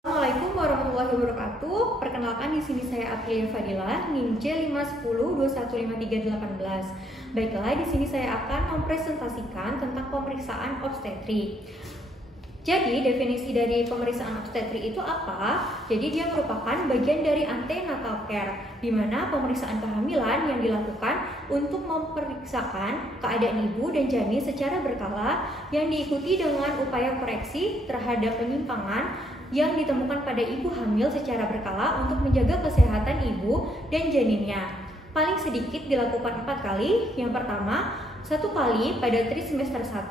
Assalamualaikum warahmatullahi wabarakatuh. Perkenalkan, di sini saya Aprilia Fadilah, NIM C510215318. Baiklah, di sini saya akan mempresentasikan tentang pemeriksaan obstetrik. Jadi, definisi dari pemeriksaan obstetrik itu apa? Jadi, dia merupakan bagian dari antenatal care, di mana pemeriksaan kehamilan yang dilakukan untuk memeriksakan keadaan ibu dan janin secara berkala yang diikuti dengan upaya koreksi terhadap penyimpangan yang ditemukan pada ibu hamil secara berkala untuk menjaga kesehatan ibu dan janinnya. Paling sedikit dilakukan 4 kali. Yang pertama, 1 kali pada trimester 1,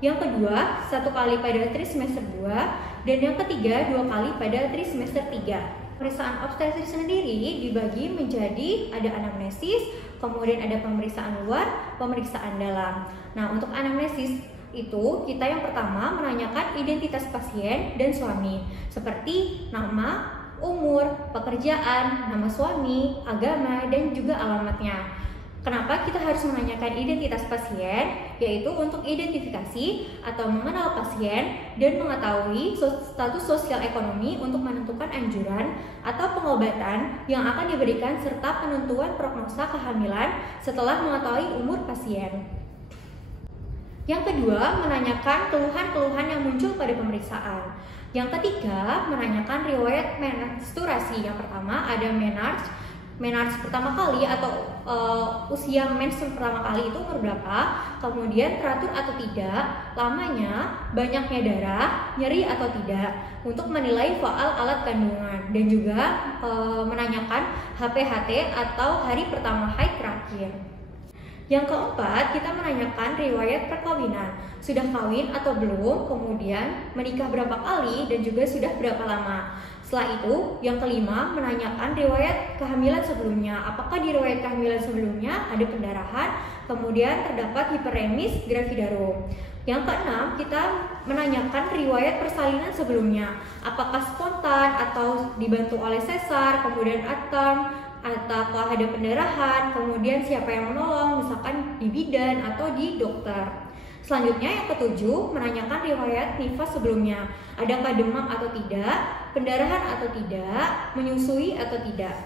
yang kedua 1 kali pada trimester 2, dan yang ketiga 2 kali pada trimester 3. Pemeriksaan obstetrik sendiri dibagi menjadi ada anamnesis, kemudian ada pemeriksaan luar, pemeriksaan dalam. Nah, untuk anamnesis itu kita yang pertama menanyakan identitas pasien dan suami, seperti nama, umur, pekerjaan, nama suami, agama, dan juga alamatnya. Kenapa kita harus menanyakan identitas pasien? Yaitu untuk identifikasi atau mengenal pasien dan mengetahui status sosial ekonomi untuk menentukan anjuran atau pengobatan yang akan diberikan serta penentuan prognosa kehamilan setelah mengetahui umur pasien. Yang kedua, menanyakan keluhan-keluhan yang muncul pada pemeriksaan. Yang ketiga, menanyakan riwayat menstruasi. Yang pertama ada menarche pertama kali atau usia mens pertama kali itu umur berapa, kemudian teratur atau tidak, lamanya, banyaknya darah, nyeri atau tidak, untuk menilai soal alat kandungan, dan juga menanyakan HPHT atau hari pertama haid terakhir. Yang keempat, kita menanyakan riwayat perkawinan, sudah kawin atau belum, kemudian menikah berapa kali, dan juga sudah berapa lama. Setelah itu, yang kelima, menanyakan riwayat kehamilan sebelumnya. Apakah di riwayat kehamilan sebelumnya ada pendarahan, kemudian terdapat hiperemis gravidarum. Yang keenam, kita menanyakan riwayat persalinan sebelumnya. Apakah spontan atau dibantu oleh sesar, kemudian atom, atau ada pendarahan, kemudian siapa yang menolong, misalkan di bidan atau di dokter. Selanjutnya yang ketujuh, menanyakan riwayat nifas sebelumnya. Adakah demam atau tidak, pendarahan atau tidak, menyusui atau tidak.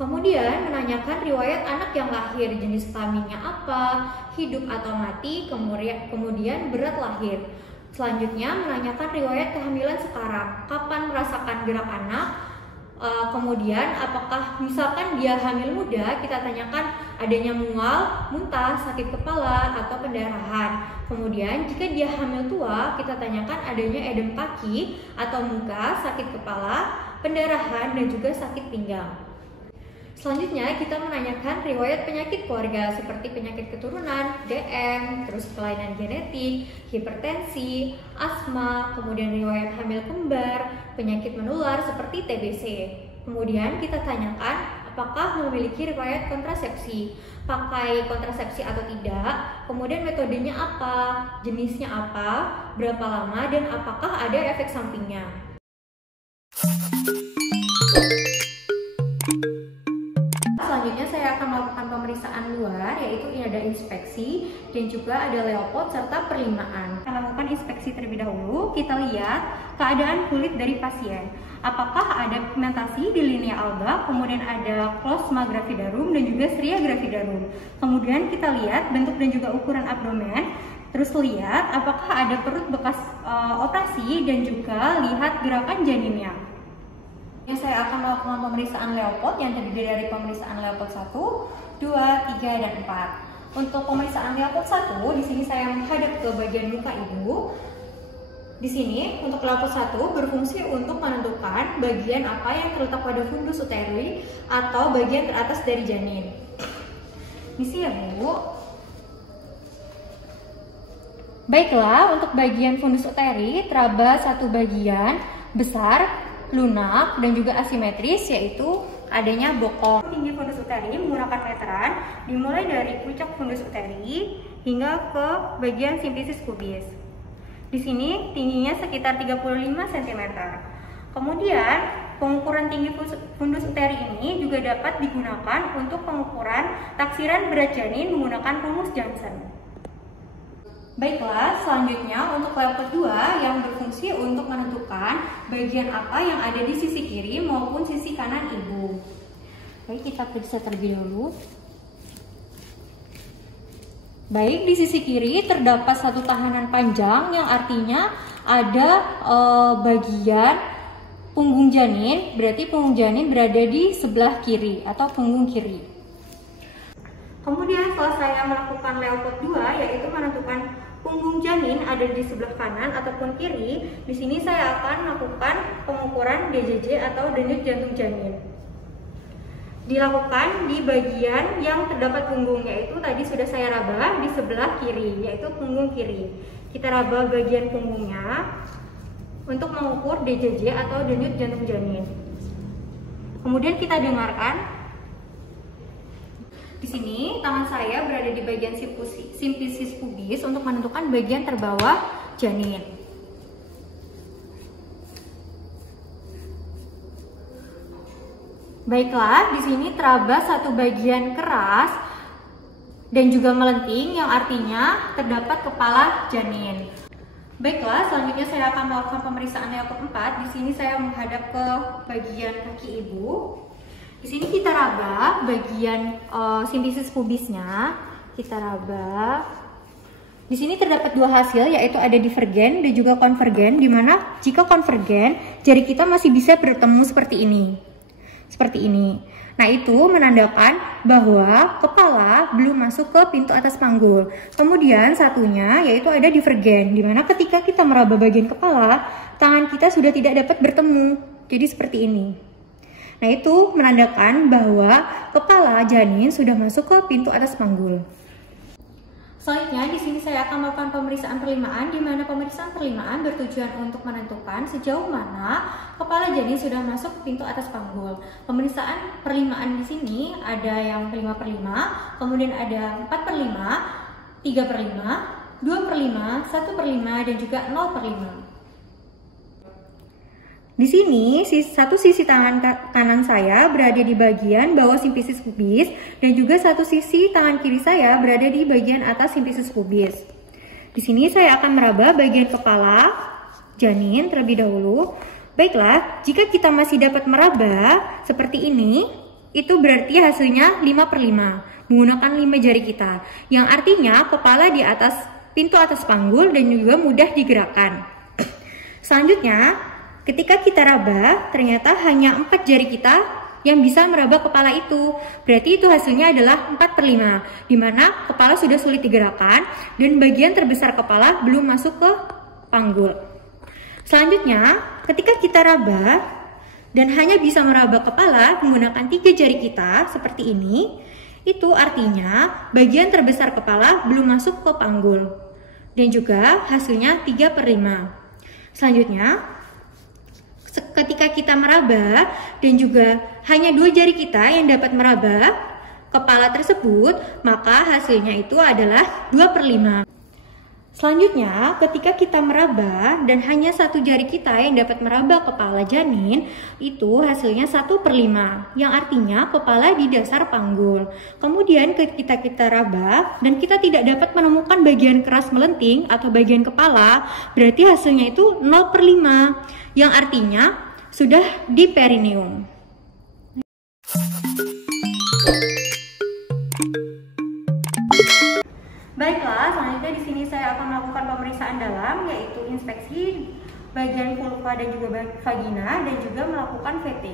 Kemudian menanyakan riwayat anak yang lahir, jenis kelaminnya apa, hidup atau mati, kemudian berat lahir. Selanjutnya menanyakan riwayat kehamilan sekarang, kapan merasakan gerak anak. Kemudian apakah misalkan dia hamil muda, kita tanyakan adanya mual, muntah, sakit kepala, atau pendarahan. Kemudian jika dia hamil tua, kita tanyakan adanya edem kaki atau muka, sakit kepala, pendarahan, dan juga sakit pinggang. Selanjutnya kita menanyakan riwayat penyakit keluarga seperti penyakit keturunan, DM, terus kelainan genetik, hipertensi, asma, kemudian riwayat hamil kembar, penyakit menular seperti TBC. Kemudian kita tanyakan apakah memiliki riwayat kontrasepsi, pakai kontrasepsi atau tidak, kemudian metodenya apa, jenisnya apa, berapa lama, dan apakah ada efek sampingnya. Selanjutnya saya akan melakukan pemeriksaan luar, yaitu ada inspeksi dan juga ada Leopold serta perlimaan. Kita lakukan inspeksi terlebih dahulu, kita lihat keadaan kulit dari pasien. Apakah ada pigmentasi di linea alba, kemudian ada klosma gravidarum dan juga stria gravidarum. Kemudian kita lihat bentuk dan juga ukuran abdomen. Terus lihat apakah ada perut bekas operasi dan juga lihat gerakan janinnya. Saya akan melakukan pemeriksaan Leopold yang terdiri dari pemeriksaan Leopold 1, 2, 3, dan 4. Untuk pemeriksaan Leopold 1, di sini saya menghadap ke bagian muka ibu. Di sini untuk Leopold 1 berfungsi untuk menentukan bagian apa yang terletak pada fundus uteri atau bagian teratas dari janin. Misi ya Bu. Baiklah, untuk bagian fundus uteri teraba satu bagian besar, lunak, dan juga asimetris, yaitu adanya bokong. Tinggi fundus uteri menggunakan meteran dimulai dari puncak fundus uteri hingga ke bagian simplicis pubis. Di sini tingginya sekitar 35 cm. Kemudian pengukuran tinggi fundus uteri ini juga dapat digunakan untuk pengukuran taksiran berat janin menggunakan rumus Johnson. Baiklah, selanjutnya untuk lab kedua yang berfungsi untuk menentukan bagian apa yang ada di sisi kiri maupun sisi kanan ibu. Baik, kita periksa terlebih dahulu. Baik, di sisi kiri terdapat satu tahanan panjang yang artinya ada bagian punggung janin, berarti punggung janin berada di sebelah kiri atau punggung kiri. Kemudian setelah saya melakukan layout 2, yaitu menentukan punggung janin ada di sebelah kanan ataupun kiri, di sini saya akan melakukan pengukuran DJJ atau denyut jantung janin. Dilakukan di bagian yang terdapat punggung, yaitu tadi sudah saya raba di sebelah kiri, yaitu punggung kiri. Kita raba bagian punggungnya untuk mengukur DJJ atau denyut jantung janin. Kemudian kita dengarkan. Di sini tangan saya berada di bagian simplicis pubis untuk menentukan bagian terbawah janin. Baiklah, di sini teraba satu bagian keras dan juga melenting yang artinya terdapat kepala janin. Baiklah, selanjutnya saya akan melakukan pemeriksaan layout 4. Di sini saya menghadap ke bagian kaki ibu. Di sini kita raba bagian simplicis pubisnya, kita raba. Di sini terdapat dua hasil, yaitu ada divergen dan juga konvergen, di mana jika konvergen, jari kita masih bisa bertemu seperti ini. Seperti ini. Nah, itu menandakan bahwa kepala belum masuk ke pintu atas panggul. Kemudian satunya yaitu ada divergen, di mana ketika kita meraba bagian kepala, tangan kita sudah tidak dapat bertemu. Jadi seperti ini. Nah, itu menandakan bahwa kepala janin sudah masuk ke pintu atas panggul. Selanjutnya, di sini saya akan melakukan pemeriksaan perlimaan, di mana pemeriksaan perlimaan bertujuan untuk menentukan sejauh mana kepala janin sudah masuk ke pintu atas panggul. Pemeriksaan perlimaan di sini ada yang 5/5, kemudian ada 4/5, 3/5, 2/5, 1/5, dan juga 0/5. Di sini, satu sisi tangan kanan saya berada di bagian bawah simplicis pubis dan juga satu sisi tangan kiri saya berada di bagian atas simplicis pubis. Di sini saya akan meraba bagian kepala janin terlebih dahulu. Baiklah, jika kita masih dapat meraba seperti ini, itu berarti hasilnya 5/5 menggunakan 5 jari kita, yang artinya kepala di atas pintu atas panggul dan juga mudah digerakkan. Selanjutnya, ketika kita raba, ternyata hanya 4 jari kita yang bisa meraba kepala itu. Berarti itu hasilnya adalah 4/5, di mana kepala sudah sulit digerakkan dan bagian terbesar kepala belum masuk ke panggul. Selanjutnya, ketika kita raba dan hanya bisa meraba kepala menggunakan 3 jari kita seperti ini, itu artinya bagian terbesar kepala belum masuk ke panggul. Dan juga hasilnya 3/5. Selanjutnya, ketika kita meraba dan juga hanya 2 jari kita yang dapat meraba kepala tersebut, maka hasilnya itu adalah 2/5. Selanjutnya, ketika kita meraba dan hanya 1 jari kita yang dapat meraba kepala janin, itu hasilnya 1/5, yang artinya kepala di dasar panggul. Kemudian ketika kita raba dan kita tidak dapat menemukan bagian keras melenting atau bagian kepala, berarti hasilnya itu 0/5, yang artinya sudah di perineum. Baiklah, selanjutnya di sini saya akan melakukan pemeriksaan dalam, yaitu inspeksi bagian vulva dan juga vagina dan juga melakukan VT.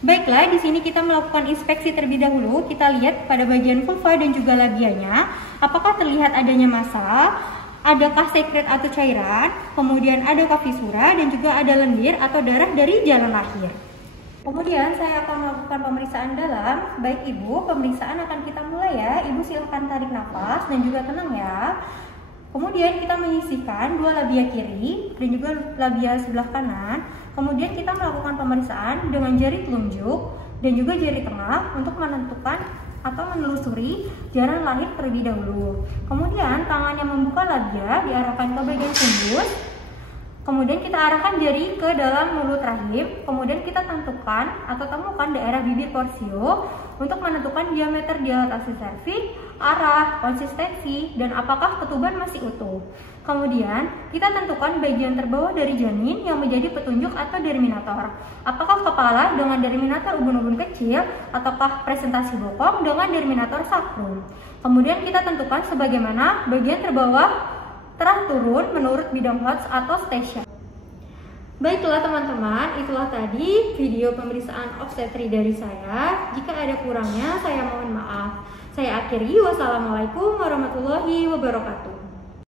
Baiklah, di sini kita melakukan inspeksi terlebih dahulu. Kita lihat pada bagian vulva dan juga labianya, apakah terlihat adanya massa, adakah sekret atau cairan, kemudian adakah fisura dan juga ada lendir atau darah dari jalan lahir. Kemudian saya akan melakukan pemeriksaan dalam. Baik Ibu, pemeriksaan akan kita mulai ya. Ibu silahkan tarik nafas dan juga tenang ya. Kemudian kita menyisihkan 2 labia kiri dan juga labia sebelah kanan. Kemudian kita melakukan pemeriksaan dengan jari telunjuk dan juga jari tengah untuk menentukan atau menelusuri jalan lahir terlebih dahulu. Kemudian tangan yang membuka labia diarahkan ke bagian fundus. Kemudian kita arahkan jari ke dalam mulut rahim. Kemudian kita tentukan atau temukan daerah bibir porsio untuk menentukan diameter dilatasi serviks, arah, konsistensi, dan apakah ketuban masih utuh. Kemudian kita tentukan bagian terbawah dari janin yang menjadi petunjuk atau derminator. Apakah kepala dengan derminator ubun-ubun kecil ataukah presentasi bokong dengan derminator sakrum. Kemudian kita tentukan sebagaimana bagian terbawah terah turun menurut bidang Hodge atau Station. Baiklah teman-teman, itulah tadi video pemeriksaan obstetri dari saya. Jika ada kurangnya, saya mohon maaf. Saya akhiri, wassalamualaikum warahmatullahi wabarakatuh.